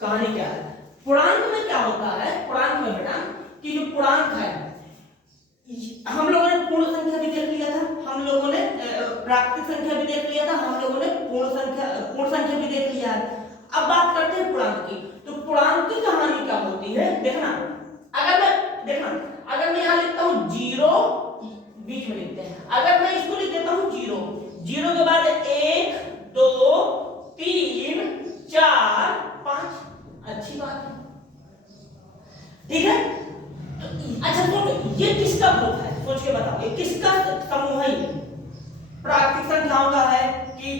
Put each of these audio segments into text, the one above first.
कहानी क्या है? पूर्णांक में क्या होता है? पूर्णांक में बेटा कि जो पूर्णांक है, हम लोगों ने पूर्ण संख्या भी देख लिया था, हम लोगों ने प्राकृतिक संख्या भी देख लिया था, हम लोगों ने पूर्ण संख्या भी देख लिया है। अब बात करते हैं पूर्णांक की। तो पूर्णांक की कहानी क्या होती है देखना। अगर मैं यहाँ लिखता हूँ जीरो, बीच में लिखते हैं, अगर मैं इसको लिख देता हूँ जीरो, जीरो के बाद 1 2 3 4 5, अच्छी बात है, ठीक है। अच्छा तो ये किसका ग्रुप है? सोच के बताओ, ये किसका समूह है? ये प्राकृतिक संख्याओं का है कि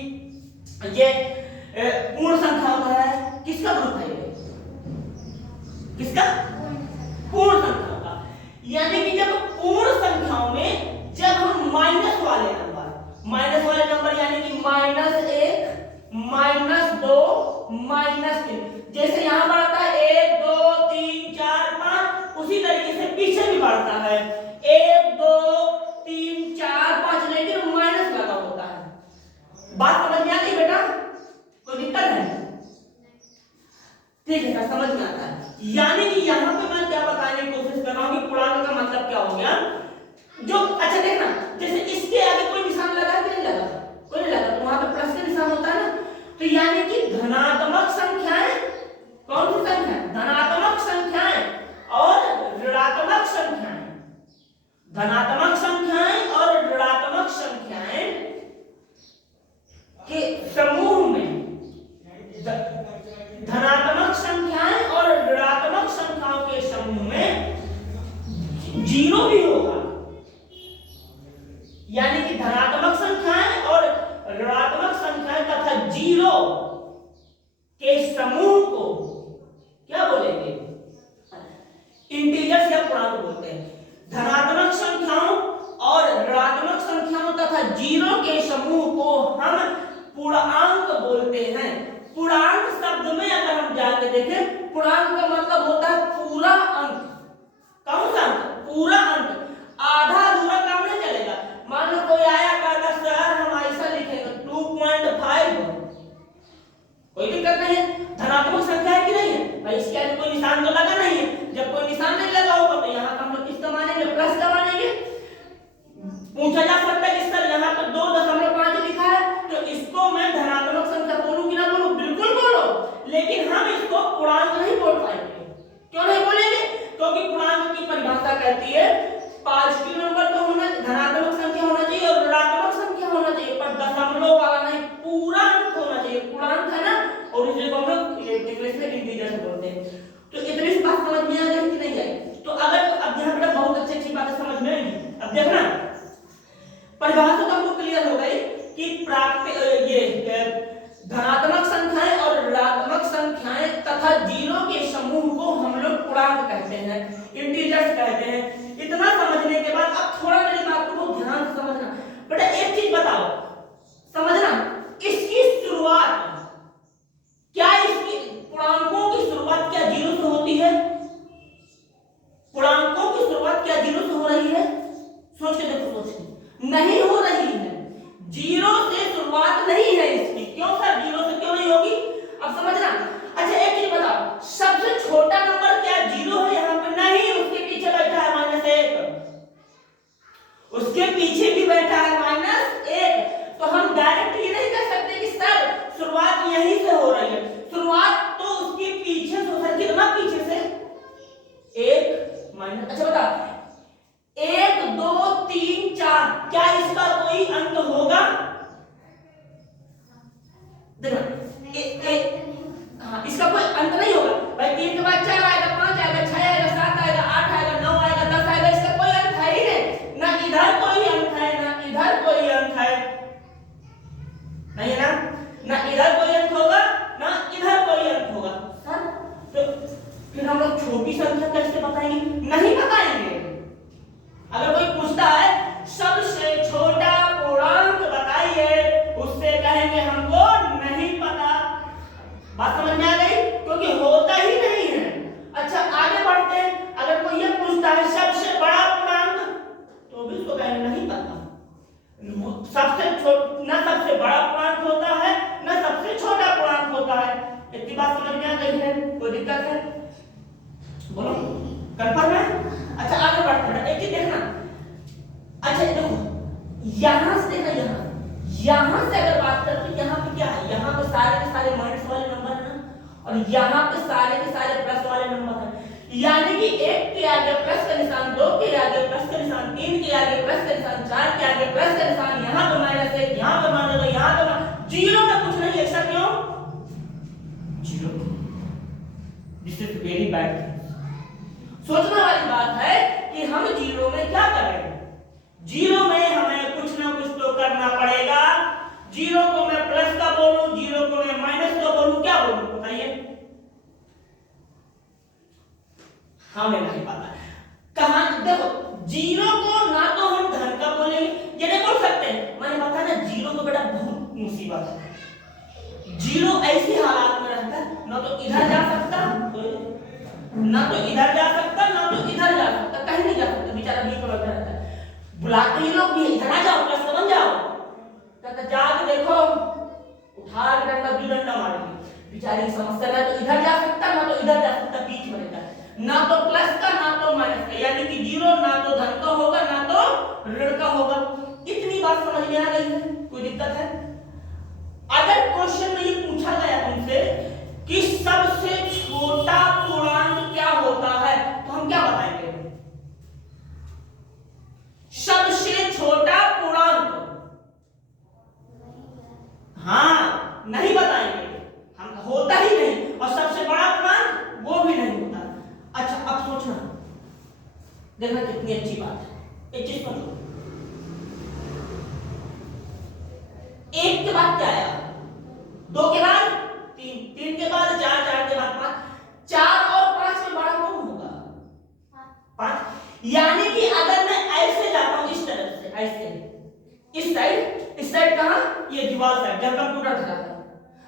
ये पूर्ण संख्याओं का है? किसका ग्रुप है ये? किसका? पूर्ण संख्याओं का। यानी कि जब पूर्ण संख्याओं में जब हम माइनस वाले नंबर यानी कि -1 -2 -3, जैसे यहां बढ़ता है 1 2 3 4 5, उसी तरीके से पीछे भी बढ़ता है 1 2 3 4 5, लेकिन माइनस लगा होता है। बात समझ में आ गई बेटा? कोई दिक्कत है? ठीक है, समझ में आता है। यानी कि यहां पे मैं क्या बताने की कोशिश कर रहा हूं कि पूर्णांक का मतलब क्या हो गया। जो अच्छा देखना, जैसे इसके आगे कोई निशान लगा कि नहीं लगा? कोई नहीं लगा, तो वहां पे प्लस का निशान होता है ना। तो यानी कि धनात्मक संख्याएं, कौन सी संख्या? धनात्मक संख्याएं और ऋणात्मक संख्याएं, धनात्मक संख्याएं और ऋणात्मक संख्याएं के समूह में, धनात्मक संख्याएं और ऋणात्मक संख्याओं के समूह में जीरो भी होगा। यानी कि धनात्मक संख्याएं और ऋणात्मक संख्याएं तथा जीरो के समूह को क्या बोलेंगे? इंटीजर्स या पूर्णांक बोलते हैं। धनात्मक संख्याओं और ऋणात्मक संख्याओं तथा जीरो के समूह को हम पूर्णांक बोलते हैं। पूर्णांक शब्द में अगर हम जाके देखें, पूर्णांक का मतलब होता है पूरा अंक। कौन सा अंक? पूरा अंक। आधा अधूरा काम नहीं चलेगा। मान लो कोई आया कहता सर हम ऐसा लिखेंगे 2.5, कोई दिक्कत नहीं है, धनात्मक संख्या है कि नहीं है भाई? इसके आगे कोई निशान तो लगा नहीं है। जब कोई निशान नहीं लगा होगा तो यहाँ हम लोग किसका मानेंगे? प्लस का मानेंगे। पूछा जा सकता है कि सर यहाँ पर 2.5 लिखा है, तो इसको मैं धनात्मक संख्या बोलूं कि ना बोलूं? बिल्कुल बोलो, लेकिन हम इसको पूर्णांक नहीं बोल पाएंगे। क्यों नहीं बोलेंगे? क्योंकि पूर्णांक की परिभाषा कहती है पॉजिटिव नंबर तो होना, धनात्मक संख्या होना चाहिए और ऋणात्मक संख्या होना चाहिए, पर दशमलव वाला नहीं, पूरा अंक होना चाहिए। पूर्णांक है ना, और इसे हम लोग इंग्लिश में इंटीजर बोलते हैं। तो इतनी सी बात समझ में आ गई कि नहीं आई? तो अगर अब यहाँ पे बहुत अच्छी बातें समझ में आएंगी। अब देखना, परिभाषा तो हमको क्लियर हो गई कि प्राकृतिक ये धनात्मक संख्याएं और ऋणात्मक संख्याएं तथा जीरो के समूह को हम लोग पूर्णांक कहते हैं, इंटीजर्स कहते हैं। इतना समझने के बाद अब थोड़ा मेरी बात को बहुत ध्यान से समझना। बेटा एक चीज बताओ, समझना, इसकी शुरुआत क्या, इसकी पूर्णांकों की शुरुआत क्या जीरो से होती है? पूर्णांकों की शुरुआत क्या जीरो से हो रही है? सोच के देखो, सोच के। नहीं हो रही है, जीरो से शुरुआत नहीं है इसकी। क्यों सर जीरो से क्यों नहीं होगी? अब समझना। अच्छा एक चीज बताओ, सबसे छोटा नंबर क्या जीरो है यहाँ पे? नहीं, उसके पीछे बैठा है -1, उसके पीछे भी बैठा है -1। तो हम डायरेक्ट ये नहीं कह सकते कि सर शुरुआत यहीं से हो रही है। शुरुआत तो उसके पीछे से हो रही है। कितना पीछे से? 1 माइनस, अच्छा बताओ, 1 2 3 4, क्या इसका कोई अंत होगा? हाँ, इसका कोई अंत नहीं होगा भाई। 3 के बाद 4 आएगा, 5 आएगा, 6 आएगा, 7 आएगा, 8 आएगा, 9 आएगा, 10 आएगा, इसका कोई अंत है ही नहीं। ना इधर कोई अंत है, ना इधर कोई अंत है, नहीं है ना? ना इधर कोई अंत होगा, ना इधर कोई अंत होगा। हाँ? तो फिर हम लोग छोटी संख्या कैसे बताएंगे? नहीं बताएंगे। अगर कोई पूछता है सबसे छोटा पूर्णांक बताइए, उससे कहेंगे हमको नहीं पता। बात समझ में आ गई? क्योंकि होता ही नहीं है। अच्छा आगे बढ़ते हैं, अगर कोई ये पूछता है सबसे बड़ा पूर्णांक, तो भी उसको कहेंगे नहीं पता। सबसे बड़ा पूर्णांक होता है, ना सबसे छोटा पूर्णांक होता है। इतनी बात समझ में आ गई है? कोई दिक्कत है? बोलो, कंफर्म है? अच्छा आगे बढ़ते हैं, एक चीज देखना। अच्छा देखो, यहां से देखना, यहां से अगर बात करें तो यहाँ पे क्या है? यहाँ पे सारे के सारे माइनस वाले नंबर है ना, और यहाँ पे सारे के सारे प्लस वाले नंबर है। यानी कि 1 के आगे प्लस का निशान, 2 के आगे प्लस का निशान, 3 के आगे प्लस का निशान, 4 के आगे प्लस का निशान, यहाँ पे -1, यहाँ पे -2, यहाँ पे जीरो में कुछ नहीं। ऐसा क्यों? Zero, this is very bad. सोचने वाली बात है कि हम जीरो में क्या करें। जीरो में हमें कुछ ना कुछ तो करना पड़ेगा। जीरो को मैं प्लस का बोलूं, जीरो को मैं माइनस का बोलूं, क्या बोलूं बताइए? हमें नहीं पता। कहां देखो, जीरो को ना तो हम धन का बोलेंगे, ये नहीं बोल सकते। मैंने बताया ना, जीरो तो बेटा बहुत मुसीबत है। जीरो ऐसी हालात में रहता है, ना तो इधर जा सकता, ना तो इधर जा सकता, ना तो इधर जा सकता, कहीं नहीं जा सकता, बेचारा बीच में बैठा रहता है। बुलाते ही लोग भी इधर आ जाओ, प्लस बन जाओ, कहता जाके देखो, उठा के डंडा दो डंडा मारेंगे। बेचारी समस्या, ना तो इधर जा सकता, ना तो इधर जा सकता, बीच में रहता है, ना तो प्लस का ना तो माइनस का, यानी कि जीरो ना तो धन का होगा ना तो ऋण का होगा। इतनी बात समझ में आ गई है? कोई दिक्कत है? अगर क्वेश्चन में ये पूछा गया तुमसे कि सबसे छोटा पूर्णांक क्या होता है, तो हम क्या बताएंगे? सबसे छोटा पूर्णांक, हाँ नहीं बताएंगे हम, होता ही नहीं। और सबसे बड़ा पूर्णांक वो भी नहीं होता। अच्छा अब सोचना, देखना कितनी अच्छी बात है। एक चीज समझो, 1 के बाद क्या आया? 2 के बाद 3, 3 के बाद 4, 4 के बाद 5, 4 और 5 में बड़ा कौन होगा? 5। यानी कि अगर मैं ऐसे जाता हूं, इस तरफ से, ऐसे इस साइड कहां? ये दीवार साइड, जब कंप्यूटर था।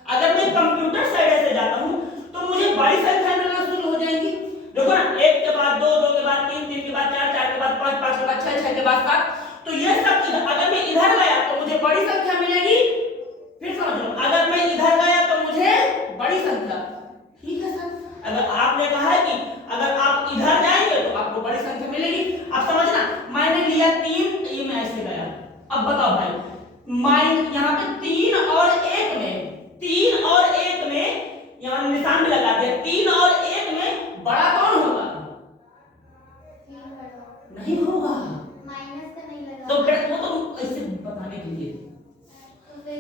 अगर मैं कंप्यूटर साइड ऐसे जाता हूं तो मुझे बड़ी संख्या मिलना शुरू हो जाएगी। देखो ना, 1 के बाद 2, 2 के बाद 3, 3 के बाद 4, 4 के बाद 5, 5 के बाद 6, 6 के बाद 7, तो ये सब चीज अगर मैं इधर गया तो मुझे बड़ी संख्या मिलेगी। फिर समझ लो, अगर मैं इधर गया तो मुझे बड़ी संख्या, ठीक है सर? अगर आपने कहा है कि अगर आप इधर जाएंगे तो आपको बड़ी संख्या मिलेगी, आप समझना। मैंने लिया 3, ये मैं ऐसे गया। अब बताओ भाई, यहाँ पे 3 और 1 में, 3 और 1 में यहाँ निशान भी लगा दिया, 3 और 1 में बड़ा कौन होगा? नहीं होगा, माइनस का नहीं लगा, तो फिर वो तो ऐसे बताने के लिए, तो फिर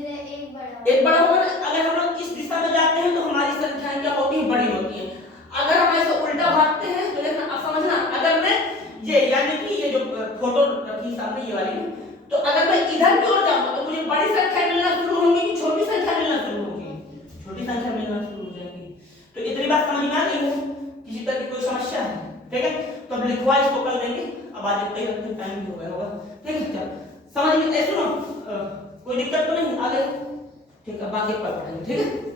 एक बड़ा होगा ना। अगर हम लोग इस दिशा में जाते हैं तो हमारी संख्याएं क्या होती है? बड़ी होती है। अगर हम ऐसे उल्टा भागते हैं तो देखना, आप समझना, अगर मैं ये, यानी कि ये जो फोटो रखी सामने ये वाली, तो अगर मैं इधर की ओर जाऊंगा तो मुझे बड़ी संख्या मिलना शुरू होंगी कि छोटी संख्या मिलना शुरू होगी? छोटी संख्या मिलना शुरू हो जाएगी। तो इतनी बात समझ में आ गई है? किसी तरह की कोई समस्या है? ठीक है, तो अब लिखवा इसको कर देंगे। अब आज इतने ही टाइम भी हो गया होगा, ठीक है? चल समझ में, सुनो, कोई दिक्कत तो नहीं आगे? ठीक है, बाकी पढ़ लेंगे, ठीक है?